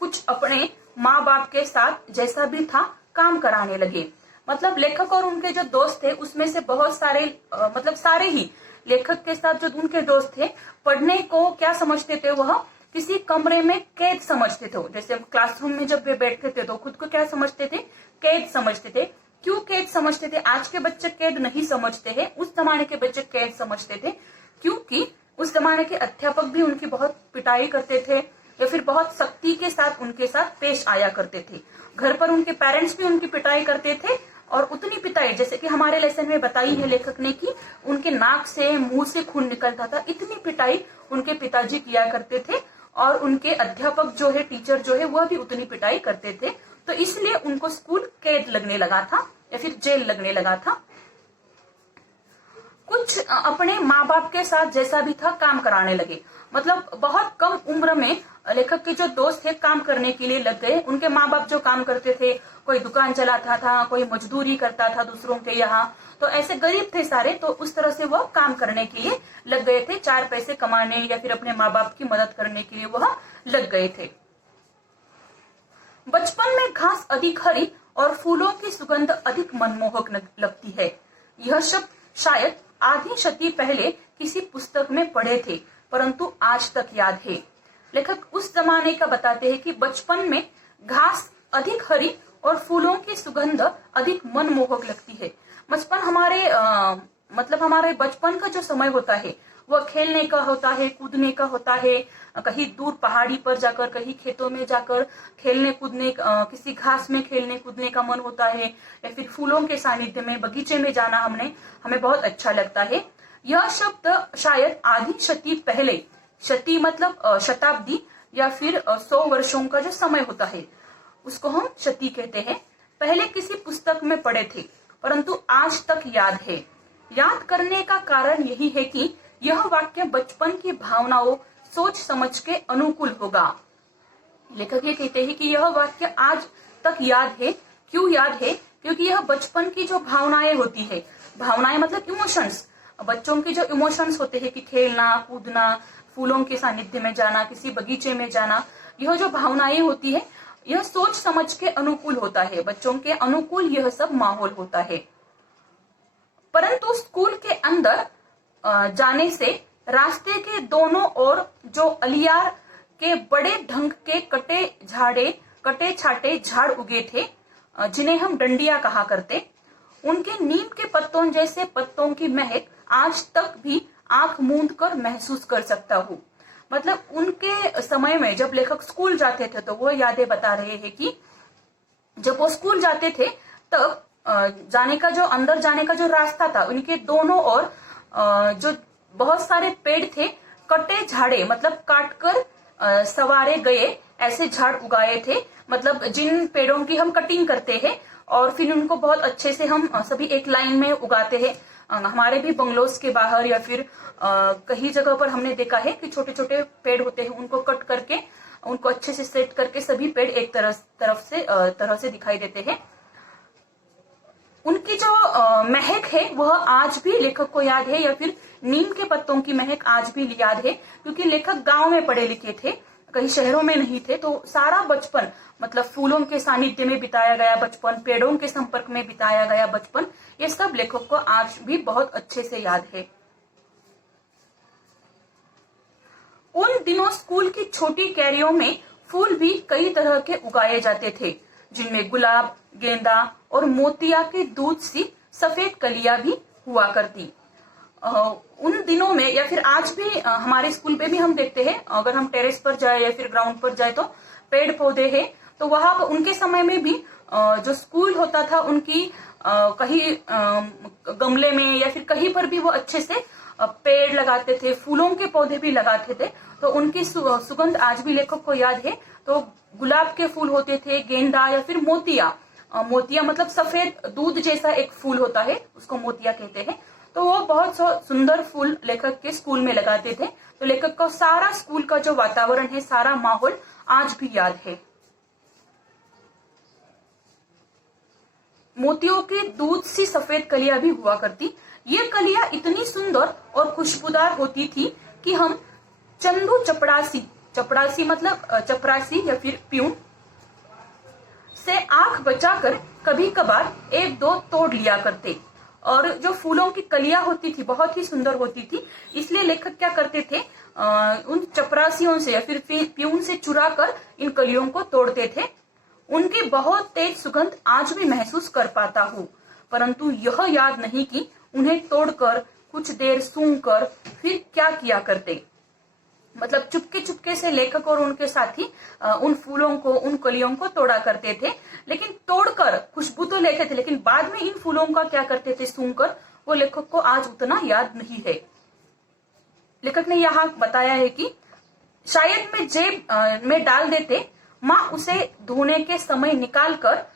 कुछ अपने माँ बाप के साथ जैसा भी था काम कराने लगे। मतलब लेखक और उनके जो दोस्त थे उसमें से बहुत सारे मतलब सारे ही लेखक के साथ जो उनके दोस्त थे पढ़ने को क्या समझते थे, वह किसी कमरे में कैद समझते थे। जैसे क्लासरूम में जब वे बैठते थे तो खुद को क्या समझते थे, कैद समझते थे। क्यों कैद समझते थे, आज के बच्चे कैद नहीं समझते हैं, उस जमाने के बच्चे कैद समझते थे, क्योंकि उस जमाने के अध्यापक भी उनकी बहुत पिटाई करते थे या फिर बहुत सख्ती के साथ उनके साथ पेश आया करते थे। घर पर उनके पेरेंट्स भी उनकी पिटाई करते थे, और उतनी पिटाई जैसे कि हमारे लेसन में बताई है लेखक ने कि उनके नाक से मुंह से खून निकलता था, इतनी पिटाई उनके पिताजी किया करते थे, और उनके अध्यापक जो है, टीचर जो है, वह भी उतनी पिटाई करते थे। तो इसलिए उनको स्कूल कैद लगने लगा था या फिर जेल लगने लगा था। कुछ अपने माँ बाप के साथ जैसा भी था काम कराने लगे। मतलब बहुत कम उम्र में लेखक के जो दोस्त थे काम करने के लिए लग गए। उनके माँ बाप जो काम करते थे, कोई दुकान चलाता था, कोई मजदूरी करता था दूसरों के यहाँ, तो ऐसे गरीब थे सारे, तो उस तरह से वह काम करने के लिए लग गए थे, 4 पैसे कमाने या फिर अपने माँ बाप की मदद करने के लिए वह लग गए थे। बचपन में घास अधिक हरी और फूलों की सुगंध अधिक मनमोहक लगती है। यह शब्द शायद आधी शती पहले किसी पुस्तक में पढ़े थे परंतु आज तक याद है। लेखक उस जमाने का बताते हैं कि बचपन में घास अधिक हरी और फूलों की सुगंध अधिक मनमोहक लगती है। बचपन हमारे बचपन का जो समय होता है वह खेलने का होता है, कूदने का होता है, कहीं दूर पहाड़ी पर जाकर, कहीं खेतों में जाकर खेलने कूदने, किसी घास में खेलने कूदने का मन होता है, या फिर फूलों के सानिध्य में बगीचे में जाना हमें बहुत अच्छा लगता है। यह शब्द शायद आधी शती पहले, शती मतलब शताब्दी या फिर 100 वर्षों का जो समय होता है उसको हम शती कहते हैं, पहले किसी पुस्तक में पढ़े थे परंतु आज तक याद है। याद करने का कारण यही है कि यह वाक्य बचपन की भावनाओं, सोच समझ के अनुकूल होगा। लेखक ये कहते हैं कि यह वाक्य आज तक याद है। क्यों याद है? क्योंकि यह बचपन की जो भावनाएं होती है, भावनाएं मतलब इमोशंस, बच्चों के जो इमोशंस होते हैं कि खेलना कूदना, फूलों के सानिध्य में जाना, किसी बगीचे में जाना, यह जो भावनाएं होती है यह सोच समझ के अनुकूल होता है, बच्चों के अनुकूल यह सब माहौल होता है। परंतु स्कूल के अंदर जाने से रास्ते के दोनों ओर जो अलियार के बड़े ढंग के कटे छाटे झाड़ उगे थे, जिन्हें हम डंडिया कहा करते, उनके नीम के पत्तों जैसे पत्तों की महक आज तक भी आंख मूंद कर महसूस कर सकता हूँ। मतलब उनके समय में जब लेखक स्कूल जाते थे तो वो यादें बता रहे हैं कि जब वो स्कूल जाते थे तब अंदर जाने का जो रास्ता था, उनके दोनों ओर जो बहुत सारे पेड़ थे, कटे झाड़े मतलब काटकर सवारे गए ऐसे झाड़ उगाए थे। मतलब जिन पेड़ों की हम कटिंग करते हैं और फिर उनको बहुत अच्छे से हम सभी एक लाइन में उगाते हैं। हमारे भी बंगलोज के बाहर या फिर कई जगह पर हमने देखा है कि छोटे छोटे पेड़ होते हैं, उनको कट करके उनको अच्छे से सेट करके सभी पेड़ एक तरह से दिखाई देते हैं। उनकी जो महक है वह आज भी लेखक को याद है, या फिर नीम के पत्तों की महक आज भी याद है, क्योंकि लेखक गांव में पढ़े लिखे थे, कहीं शहरों में नहीं थे। तो सारा बचपन मतलब फूलों के सानिध्य में बिताया गया बचपन, पेड़ों के संपर्क में बिताया गया बचपन, ये सब लेखक को आज भी बहुत अच्छे से याद है। उन दिनों स्कूल की छोटी कैरियों में फूल भी कई तरह के उगाए जाते थे, जिनमें गुलाब, गेंदा और मोतिया के दूध सी सफेद कलियां भी हुआ करती। उन दिनों में या फिर आज भी हमारे स्कूल पे भी हम देखते हैं, अगर हम टेरेस पर जाए या फिर ग्राउंड पर जाए तो पेड़ पौधे हैं, तो वहां पर उनके समय में भी जो स्कूल होता था उनकी कहीं गमले में या फिर कहीं पर भी वो अच्छे से पेड़ लगाते थे, फूलों के पौधे भी लगाते थे। तो उनकी सुगंध आज भी लेखक को याद है। तो गुलाब के फूल होते थे, गेंदा या फिर मोतिया, मोतिया मतलब सफेद दूध जैसा एक फूल होता है, उसको मोतिया कहते हैं। तो वो बहुत सुंदर फूल लेखक के स्कूल में लगाते थे। तो लेखक को सारा स्कूल का जो वातावरण है, सारा माहौल आज भी याद है। मोतियों की दूध सी सफेद कलियां भी हुआ करती। ये कलियां इतनी सुंदर और खुशबूदार होती थी कि हम चंदू चपड़ासी मतलब चपरासी या फिर प्यून से आंख बचाकर कभी कभार एक दो तोड़ लिया करते। और जो फूलों की कलियां होती थी बहुत ही सुंदर होती थी, इसलिए लेखक क्या करते थे, उन चपरासियों से या फिर प्यून से चुरा कर इन कलियों को तोड़ते थे। उनकी बहुत तेज सुगंध आज भी महसूस कर पाता हूँ, परंतु यह याद नहीं कि उन्हें तोड़कर कुछ देर सूंघकर फिर क्या किया करते। मतलब चुपके चुपके से लेखक और उनके साथी उन फूलों को, उन कलियों को तोड़ा करते थे, लेकिन तोड़कर खुशबू तो लेते थे, लेकिन बाद में इन फूलों का क्या करते थे सूंघकर, वो लेखक को आज उतना याद नहीं है। लेखक ने यहाँ बताया है कि शायद मैं जेब में डाल देते, माँ उसे धोने के समय निकालकर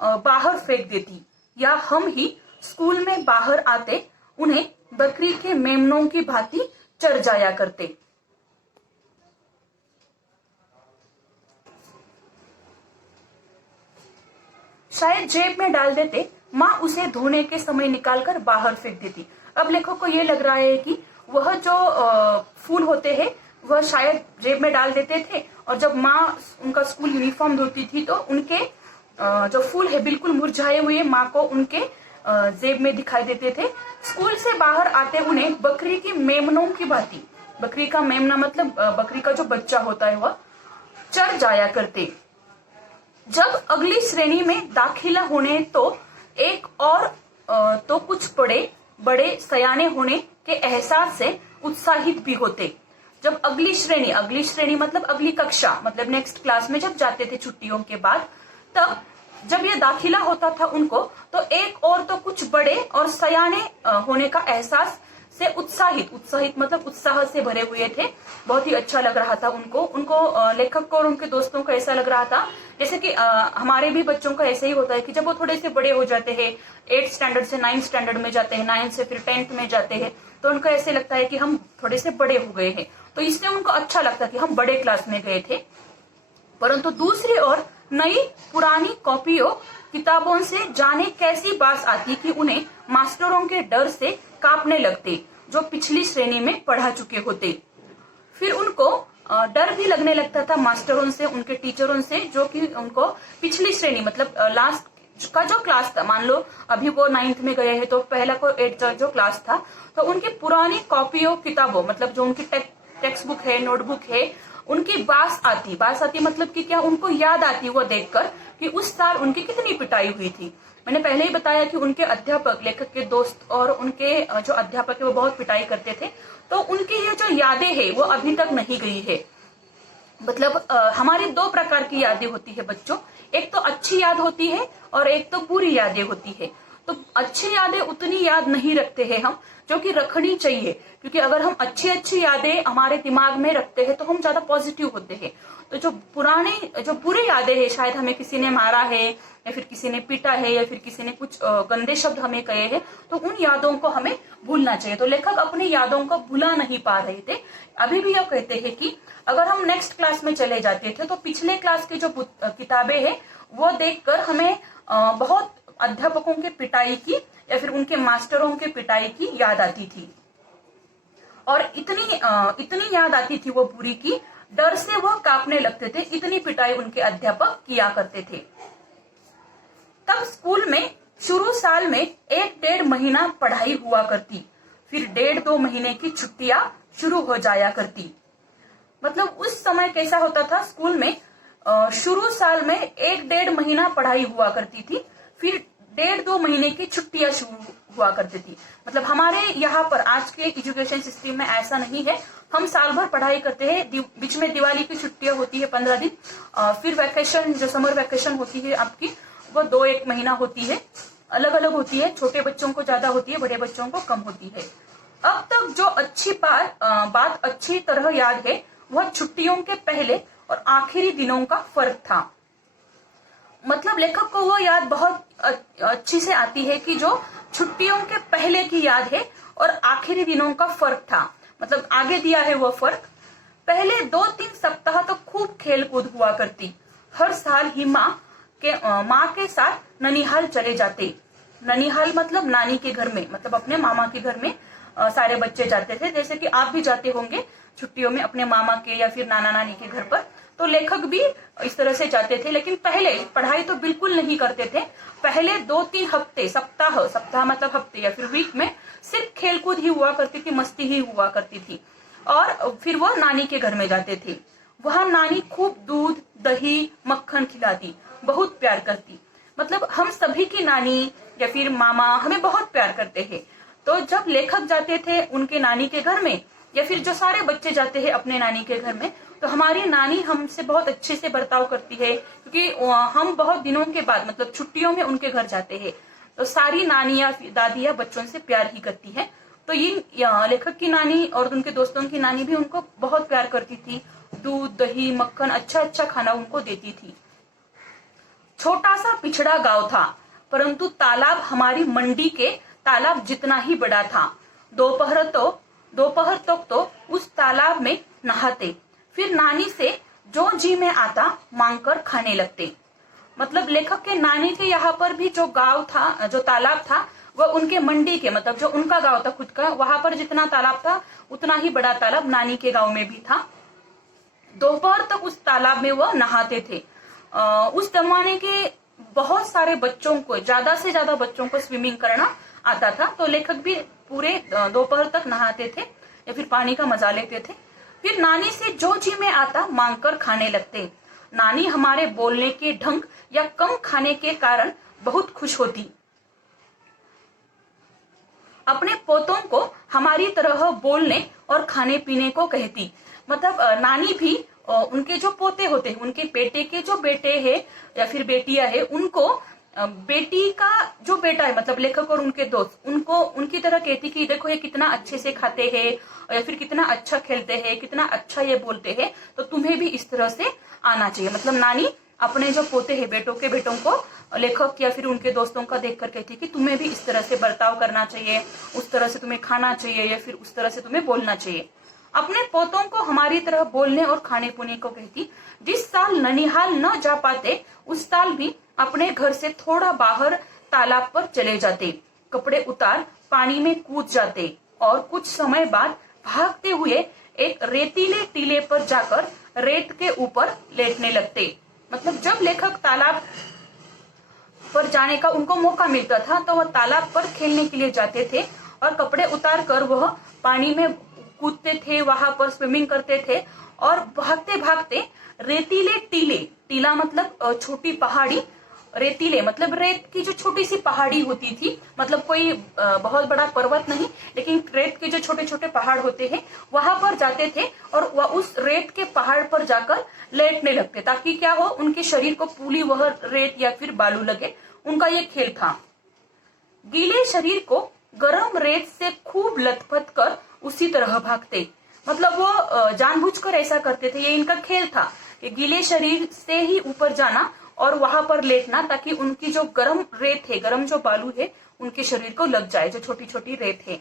बाहर फेंक देती, या हम ही स्कूल में बाहर आते उन्हें बकरी के मेमनों की भांति चढ़ जाया करते। शायद जेब में डाल देते, माँ उसे धोने के समय निकालकर बाहर फेंक देती। अब लेखक को ये लग रहा है कि वह जो फूल होते हैं वह शायद जेब में डाल देते थे, और जब माँ उनका स्कूल यूनिफॉर्म धोती थी तो उनके जो फूल है बिल्कुल मुरझाए हुए माँ को उनके जेब में दिखाई देते थे। स्कूल से बाहर आते उन्हें बकरी की मेमनों की भांति, बकरी का मेमना मतलब बकरी का जो बच्चा होता है वह, चढ़ जाया करते। जब अगली श्रेणी में दाखिला होने तो एक और तो कुछ बड़े सयाने होने के एहसास से उत्साहित भी होते। जब अगली श्रेणी मतलब अगली कक्षा, मतलब नेक्स्ट क्लास में जब जाते थे छुट्टियों के बाद, तब जब ये दाखिला होता था उनको, तो एक और तो कुछ बड़े और सयाने होने का एहसास से उत्साहित मतलब उत्साह से भरे हुए थे। बहुत ही अच्छा लग रहा था उनको लेखक को और उनके दोस्तों को ऐसा लग रहा था जैसे कि हमारे भी बच्चों का ऐसे ही होता है कि जब वो थोड़े से बड़े हो जाते हैं, 8th स्टैंडर्ड से 9th स्टैंडर्ड में जाते हैं, 9th से फिर 10th में जाते हैं, तो उनको ऐसे लगता है कि हम थोड़े से बड़े हो गए हैं, तो इससे उनको अच्छा लगता कि हम बड़े क्लास में गए थे। परंतु दूसरी ओर नई पुरानी कॉपियों किताबों से जाने कैसी बात आती कि उन्हें मास्टरों के डर से कांपने लगते जो पिछली श्रेणी में पढ़ा चुके होते। फिर उनको डर भी लगने लगता था मास्टरों से, उनके टीचरों से, जो कि उनको पिछली श्रेणी मतलब लास्ट का जो क्लास था, मान लो अभी वो 9th में गए हैं तो पहला को 8th जो क्लास था, तो उनकी पुरानी कॉपियों किताबों मतलब जो उनकी टेक्स्ट बुक है, नोटबुक है, उनकी बात आती मतलब कि क्या उनको याद आती वो देखकर कि उस साल उनकी कितनी पिटाई हुई थी। मैंने पहले ही बताया कि उनके अध्यापक, लेखक के दोस्त और उनके जो अध्यापक है वो बहुत पिटाई करते थे, तो उनकी ये जो यादें है वो अभी तक नहीं गई है। मतलब हमारी 2 प्रकार की यादें होती है बच्चों, एक तो अच्छी याद होती है और एक तो बुरी यादें होती है। तो अच्छी यादें उतनी याद नहीं रखते हैं हम, जो कि रखनी चाहिए, क्योंकि अगर हम अच्छी यादें हमारे दिमाग में रखते हैं तो हम ज्यादा पॉजिटिव होते हैं। तो जो बुरी यादें हैं, शायद हमें किसी ने मारा है या फिर किसी ने पीटा है या फिर किसी ने कुछ गंदे शब्द हमें कहे हैं, तो उन यादों को हमें भूलना चाहिए। तो लेखक अपनी यादों को भुला नहीं पा रहे थे। अभी भी यह कहते हैं कि अगर हम नेक्स्ट क्लास में चले जाते थे तो पिछले क्लास की जो किताबें हैं वो देखकर हमें बहुत अध्यापकों के पिटाई की या फिर उनके मास्टरों के पिटाई की याद आती थी, और इतनी याद आती थी वो बुरी की, डर से वह कांपने लगते थे, इतनी पिटाई उनके अध्यापक किया करते थे। तब स्कूल में शुरू साल में 1-1.5 महीना पढ़ाई हुआ करती, फिर 1.5-2 महीने की छुट्टियां शुरू हो जाया करती। मतलब उस समय कैसा होता था स्कूल में, शुरू साल में 1-1.5 महीना पढ़ाई हुआ करती थी, फिर 1.5-2 महीने की छुट्टियां शुरू हुआ करती थी। मतलब हमारे यहाँ पर आज के एजुकेशन सिस्टम में ऐसा नहीं है। हम साल भर पढ़ाई करते हैं, बीच में दिवाली की छुट्टियां होती है 15 दिन, फिर वैकेशन जो समर वैकेशन होती है आपकी वो 2-1 महीना होती है, अलग अलग होती है, छोटे बच्चों को ज्यादा होती है, बड़े बच्चों को कम होती है। अब तक जो अच्छी बात अच्छी तरह याद है वह छुट्टियों के पहले और आखिरी दिनों का फर्क था। मतलब लेखक को वो याद बहुत अच्छी से आती है कि जो छुट्टियों के पहले की याद है और आखिरी दिनों का फर्क था। मतलब आगे दिया है वो फर्क। पहले 2-3 सप्ताह तो खूब खेल कूद हुआ करती। हर साल ही माँ के साथ ननिहाल चले जाते। ननिहाल मतलब नानी के घर में, मतलब अपने मामा के घर में सारे बच्चे जाते थे, जैसे कि आप भी जाते होंगे छुट्टियों में अपने मामा के या फिर नाना नानी के घर पर। तो लेखक भी इस तरह से जाते थे, लेकिन पहले पढ़ाई तो बिल्कुल नहीं करते थे। पहले 2-3 हफ्ते, सप्ताह मतलब हफ्ते या फिर वीक में सिर्फ खेलकूद ही हुआ करती थी, मस्ती ही हुआ करती थी, और फिर वो नानी के घर में जाते थे। वहां नानी खूब दूध, दही, मक्खन खिलाती, बहुत प्यार करती। मतलब हम सभी की नानी या फिर मामा हमें बहुत प्यार करते हैं। तो जब लेखक जाते थे उनके नानी के घर में, या फिर जो सारे बच्चे जाते हैं अपने नानी के घर में, तो हमारी नानी हमसे बहुत अच्छे से बर्ताव करती है, क्योंकि हम बहुत दिनों के बाद मतलब छुट्टियों में उनके घर जाते हैं। तो सारी नानियां दादियां बच्चों से प्यार ही करती है। तो ये लेखक की नानी और उनके दोस्तों की नानी भी उनको बहुत प्यार करती थी, दूध, दही, मक्खन, अच्छा खाना उनको देती थी। छोटा सा पिछड़ा गांव था, परंतु तालाब हमारी मंडी के तालाब जितना ही बड़ा था। दोपहर तक तो उस तालाब में नहाते, फिर नानी से जो जी में आता मांगकर खाने लगते। मतलब लेखक के नानी के यहाँ पर भी जो गांव था, जो तालाब था, वह उनके मंडी के, मतलब जो उनका गांव था खुद का, वहां पर जितना तालाब था उतना ही बड़ा तालाब नानी के गांव में भी था। दोपहर तक उस तालाब में वह नहाते थे। उस जमाने के बहुत सारे बच्चों को, ज्यादा से ज्यादा बच्चों को स्विमिंग करना आता था। तो लेखक भी पूरे दोपहर तक नहाते थे या फिर पानी का मजा लेते थे। फिर नानी से जो जी में आता मांगकर खाने लगते। नानी हमारे बोलने के ढंग या कम खाने के कारण बहुत खुश होती। अपने पोतों को हमारी तरह बोलने और खाने पीने को कहती। मतलब नानी भी उनके जो पोते होते हैं, उनके बेटे के जो बेटे हैं या फिर बेटियां हैं, उनको बेटी का जो बेटा है, मतलब लेखक और उनके दोस्त, उनको उनकी तरह कहती कि देखो ये कितना अच्छे से खाते हैं या फिर कितना अच्छा खेलते हैं, कितना अच्छा ये बोलते हैं, तो तुम्हें भी इस तरह से आना चाहिए। मतलब नानी अपने जो पोते हैं, बेटों को लेखक या फिर उनके दोस्तों का देखकर कहती है कि तुम्हें भी इस तरह से बर्ताव करना चाहिए, उस तरह से तुम्हें खाना चाहिए या फिर उस तरह से तुम्हें बोलना चाहिए। अपने पोतों को हमारी तरह बोलने और खाने पीने को कहती। जिस साल ननिहाल न जा पाते उस साल भी अपने घर से थोड़ा बाहर तालाब पर चले जाते, कपड़े उतार पानी में कूद जाते और कुछ समय बाद भागते हुए एक रेतीले टीले पर जाकर रेत के ऊपर लेटने लगते। मतलब जब लेखक तालाब पर जाने का उनको मौका मिलता था तो वह तालाब पर खेलने के लिए जाते थे और कपड़े उतार कर वह पानी में कूदते थे, वहां पर स्विमिंग करते थे और भागते भागते रेतीले टीले, टीला मतलब छोटी पहाड़ी, रेतीले मतलब रेत की जो छोटी सी पहाड़ी होती थी, मतलब कोई बहुत बड़ा पर्वत नहीं, लेकिन रेत के जो छोटे छोटे पहाड़ होते हैं वहां पर जाते थे और वह उस रेत के पहाड़ पर जाकर लेटने लगते, ताकि क्या हो, उनके शरीर को पूरी वह रेत या फिर बालू लगे। उनका ये खेल था। गीले शरीर को गर्म रेत से खूब लथपथ कर उसी तरह भागते। मतलब वो जानबूझकर ऐसा करते थे, ये इनका खेल था कि गीले शरीर से ही ऊपर जाना और वहां पर लेटना, ताकि उनकी जो गर्म रेत है, गर्म जो बालू है, उनके शरीर को लग जाए, जो छोटी छोटी रेत है।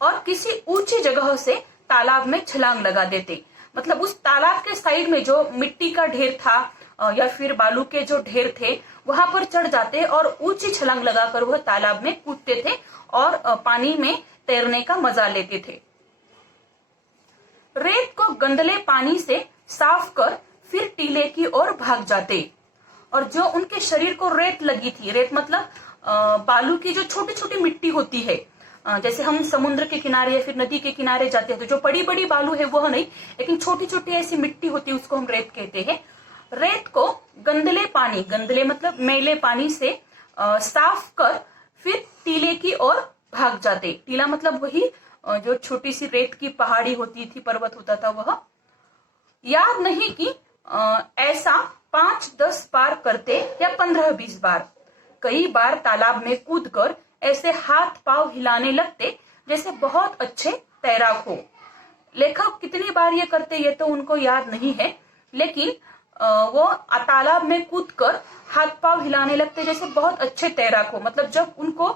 और किसी ऊंची जगह से तालाब में छलांग लगा देते। मतलब उस तालाब के साइड में जो मिट्टी का ढेर था या फिर बालू के जो ढेर थे, वहां पर चढ़ जाते और ऊंची छलांग लगाकर वह तालाब में कूदते थे और पानी में तैरने का मजा लेते थे। रेत को गंदले पानी से साफ कर फिर टीले की ओर भाग जाते और जो उनके शरीर को रेत लगी थी, रेत मतलब बालू की जो छोटी छोटी मिट्टी होती है, जैसे हम समुद्र के किनारे या फिर नदी के किनारे जाते हैं तो जो बड़ी बड़ी बालू है वह नहीं, लेकिन छोटी छोटी ऐसी मिट्टी होती है, उसको हम रेत कहते हैं। रेत को गंदले पानी, गंदले मतलब मैले पानी से साफ कर फिर टीले की ओर भाग जाते। टीला मतलब वही जो छोटी सी रेत की पहाड़ी होती थी, पर्वत होता था वह। याद नहीं कि ऐसा 5-10 बार करते या 15-20 बार। कई बार तालाब में कूदकर ऐसे हाथ पांव हिलाने लगते जैसे बहुत अच्छे तैराक हो। लेखक कितनी बार ये करते ये तो उनको याद नहीं है, लेकिन वो तालाब में कूदकर हाथ पांव हिलाने लगते जैसे बहुत अच्छे तैराक हो। मतलब जब उनको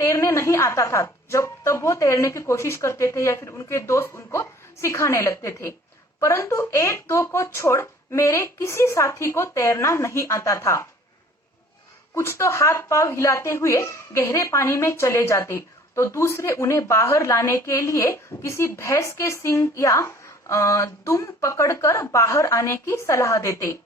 तैरने नहीं आता था, तब वो तैरने की कोशिश करते थे या फिर उनके दोस्त उनको सिखाने लगते थे। परंतु 1-2 को छोड़ मेरे किसी साथी को तैरना नहीं आता था। कुछ तो हाथ पांव हिलाते हुए गहरे पानी में चले जाते, तो दूसरे उन्हें बाहर लाने के लिए किसी भैंस के सींग या दुम पकड़कर बाहर आने की सलाह देते।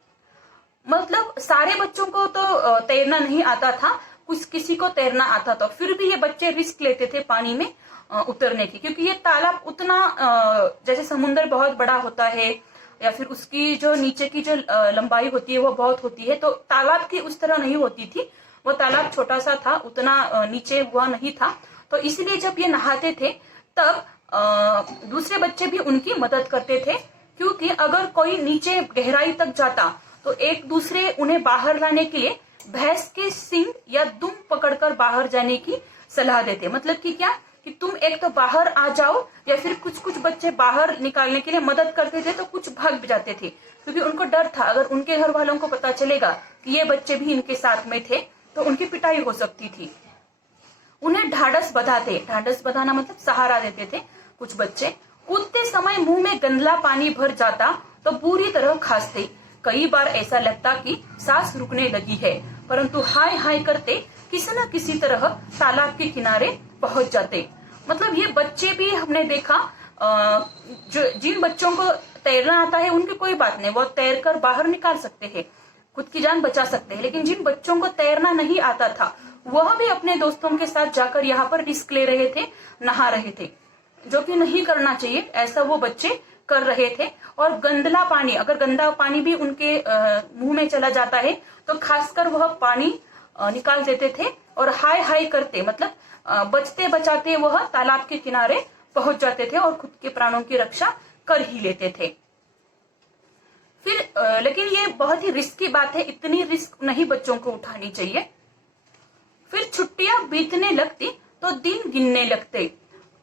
मतलब सारे बच्चों को तो तैरना नहीं आता था, कुछ किसी को तैरना आता था, फिर भी ये बच्चे रिस्क लेते थे पानी में उतरने की, क्योंकि ये तालाब उतना जैसे समुद्र बहुत बड़ा होता है या फिर उसकी जो नीचे की जो लंबाई होती है वो बहुत होती है, तो तालाब की उस तरह नहीं होती थी, वो तालाब छोटा सा था, उतना नीचे हुआ नहीं था। तो इसलिए जब ये नहाते थे तब दूसरे बच्चे भी उनकी मदद करते थे, क्योंकि अगर कोई नीचे गहराई तक जाता तो एक दूसरे उन्हें बाहर लाने के लिए भैंस के सींग या दुम पकड़कर बाहर जाने की सलाह देते। मतलब कि क्या, कि तुम एक तो बाहर आ जाओ, या फिर कुछ बच्चे बाहर निकालने के लिए मदद करते थे तो कुछ भाग भी जाते थे, क्योंकि उनको डर था अगर उनके घर वालों को पता चलेगा कि ये बच्चे भी इनके साथ में थे तो उनकी पिटाई हो सकती थी। उन्हें ढाढ़स बंधाते, ढाढ़स बंधाना मतलब सहारा देते थे कुछ बच्चे। कूदते समय मुंह में गंदला पानी भर जाता तो बुरी तरह खांसते। कई बार ऐसा लगता कि सांस रुकने लगी है, परंतु हाय हाय करते किसी न किसी तरह तालाब के किनारे पहुंच जाते। मतलब ये बच्चे भी हमने देखा, जो जिन बच्चों को तैरना आता है उनकी कोई बात नहीं, वो तैर कर बाहर निकाल सकते हैं, खुद की जान बचा सकते हैं। लेकिन जिन बच्चों को तैरना नहीं आता था वह भी अपने दोस्तों के साथ जाकर यहाँ पर रिस्क ले रहे थे, नहा रहे थे, जो कि नहीं करना चाहिए, ऐसा वो बच्चे कर रहे थे। और गंदला पानी, अगर गंदा पानी भी उनके मुंह में चला जाता है तो खासकर वह पानी निकाल देते थे और हाय हाय करते, मतलब बचते बचाते वह तालाब के किनारे पहुंच जाते थे और खुद के प्राणों की रक्षा कर ही लेते थे। फिर लेकिन ये बहुत ही रिस्की बात है, इतनी रिस्क नहीं बच्चों को उठानी चाहिए। फिर छुट्टियां बीतने लगती तो दिन गिनने लगते।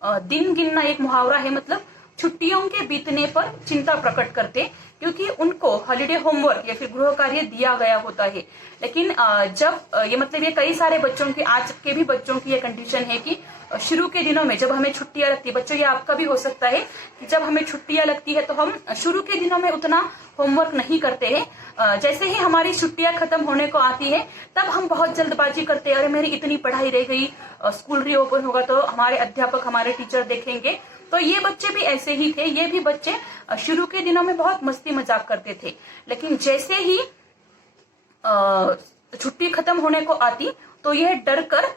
दिन गिनना एक मुहावरा है, मतलब छुट्टियों के बीतने पर चिंता प्रकट करते, क्योंकि उनको हॉलिडे होमवर्क या फिर गृह कार्य दिया गया होता है। लेकिन जब ये मतलब ये कई सारे बच्चों की, आज के भी बच्चों की ये कंडीशन है कि शुरू के दिनों में जब हमें छुट्टियां लगती है, बच्चों ये आपका भी हो सकता है कि जब हमें छुट्टियां लगती है तो हम शुरू के दिनों में उतना होमवर्क नहीं करते हैं। जैसे ही हमारी छुट्टियां खत्म होने को आती है तब हम बहुत जल्दबाजी करते हैं, अरे मेरी इतनी पढ़ाई रह गई, स्कूल रीओपन होगा तो हमारे अध्यापक, हमारे टीचर देखेंगे। तो ये बच्चे भी ऐसे ही थे, ये भी बच्चे शुरू के दिनों में बहुत मस्ती मजाक करते थे। लेकिन जैसे ही छुट्टी खत्म होने को आती तो यह डर कर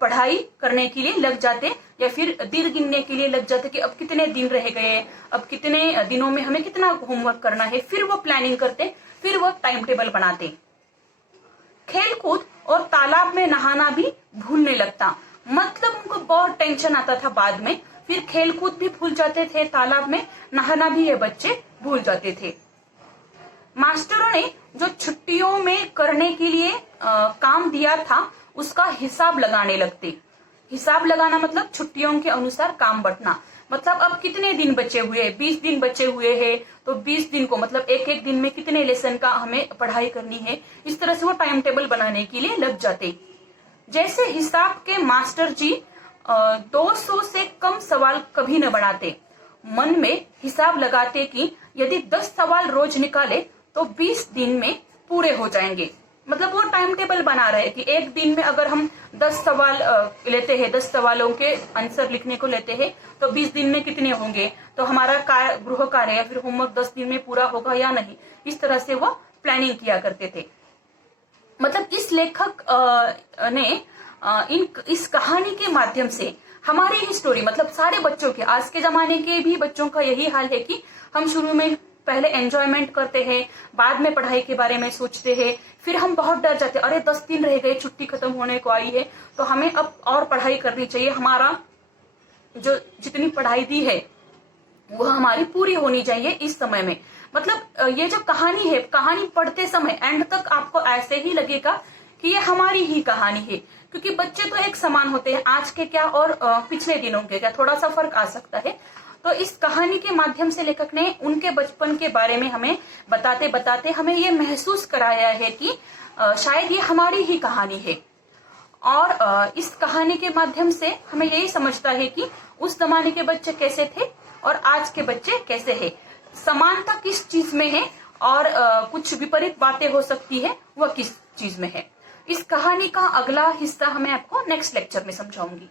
पढ़ाई करने के लिए लग जाते या फिर दिन गिनने के लिए लग जाते कि अब कितने दिन रह गए, अब कितने दिनों में हमें कितना होमवर्क करना है। फिर वो प्लानिंग करते, फिर वो टाइम टेबल बनाते। खेल कूद और तालाब में नहाना भी भूलने लगता, मतलब उनको बहुत टेंशन आता था बाद में। फिर खेल कूद भी भूल जाते थे, तालाब में नहाना भी ये बच्चे भूल जाते थे। मास्टरों ने जो छुट्टियों में करने के लिए काम दिया था उसका हिसाब लगाने लगते। हिसाब लगाना मतलब छुट्टियों के अनुसार काम बंटना, मतलब अब कितने दिन बचे हुए, 20 दिन बचे हुए हैं तो 20 दिन को मतलब एक एक दिन में कितने लेसन का हमें पढ़ाई करनी है, इस तरह से वो टाइम टेबल बनाने के लिए लग जाते। जैसे हिसाब के मास्टर जी 200 से कम सवाल कभी न बनाते, मन में हिसाब लगाते कि यदि 10 सवाल रोज निकाले तो 20 दिन में पूरे हो जाएंगे। मतलब वो टाइम टेबल बना रहे कि एक दिन में अगर हम 10 सवाल लेते हैं, 10 सवालों के आंसर लिखने को लेते हैं तो 20 दिन में कितने होंगे, तो हमारा गृह कार्य या फिर होमवर्क 10 दिन में पूरा होगा या नहीं, इस तरह से वो प्लानिंग किया करते थे। मतलब इस लेखक ने इस कहानी के माध्यम से हमारी ही स्टोरी, मतलब सारे बच्चों के, आज के जमाने के भी बच्चों का यही हाल है कि हम शुरू में पहले एंजॉयमेंट करते हैं, बाद में पढ़ाई के बारे में सोचते हैं, फिर हम बहुत डर जाते हैं, अरे 10 दिन रह गए, छुट्टी खत्म होने को आई है तो हमें अब और पढ़ाई करनी चाहिए, हमारा जो जितनी पढ़ाई दी है वह हमारी पूरी होनी चाहिए इस समय में। मतलब ये जो कहानी है, कहानी पढ़ते समय एंड तक आपको ऐसे ही लगेगा कि ये हमारी ही कहानी है, क्योंकि बच्चे तो एक समान होते हैं, आज के क्या और पिछले दिनों के क्या थोड़ा सा फर्क आ सकता है। तो इस कहानी के माध्यम से लेखक ने उनके बचपन के बारे में हमें बताते बताते हमें ये महसूस कराया है कि शायद ये हमारी ही कहानी है। और इस कहानी के माध्यम से हमें यही समझता है कि उस जमाने के बच्चे कैसे थे और आज के बच्चे कैसे हैं, समानता किस चीज में है और कुछ विपरीत बातें हो सकती है वह किस चीज में है। इस कहानी का अगला हिस्सा मैं आपको नेक्स्ट लेक्चर में समझाऊंगी।